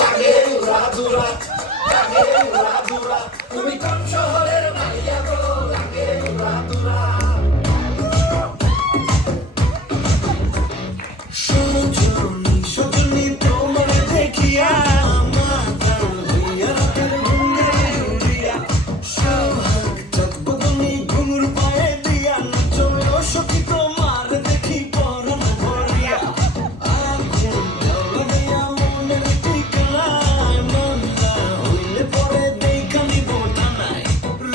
লাগে উড়া দুরা, লাগে উড়া দুরা, তুমি কোন শহরের মাইয়া গো? লাগে উড়া দুরা। সজনী সজনী তোমার দেখিয়া মাথা হইয়া রাতের ঘুমে উড়িয়া, সোহাগ চাঁদ বদনী ঘুঙুর পায়ে দিয়া নাচো সখী তোমার দেখি পরম ভরিয়া। আগুন লাগাইয়া মনের ঠিকানায়, মন না হইলে পরে দেখা নিব টানায়।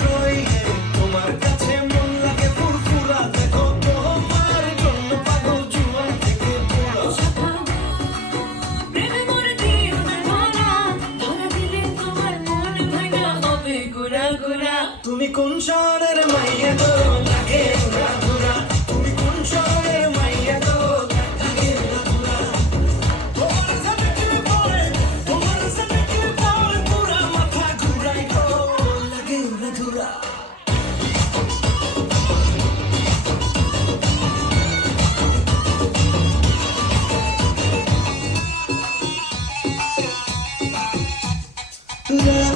রইলে তোমার কাছে মন লাগে ফুরফুরা, দেখো তোমার জন্য পাগল জুয়ার থেকে বুড়ো। প্রেমে মরে দিও না ধরা, ধরা দিলে তোমার মন ভাঙা হবে গুড়া গুড়া। তুমি কোন শহরের মাইয়া গো? লাগে উড়া ধুরা, তুমি কোন শহরের মাইয়া গো? লাগে উড়া ধুরা। তোমার সাথে কি পড়ে, তোমার সাথে কি পড়ে, পুরা মাথা ঘুরাই গো। লাগে উড়া ধুরা। La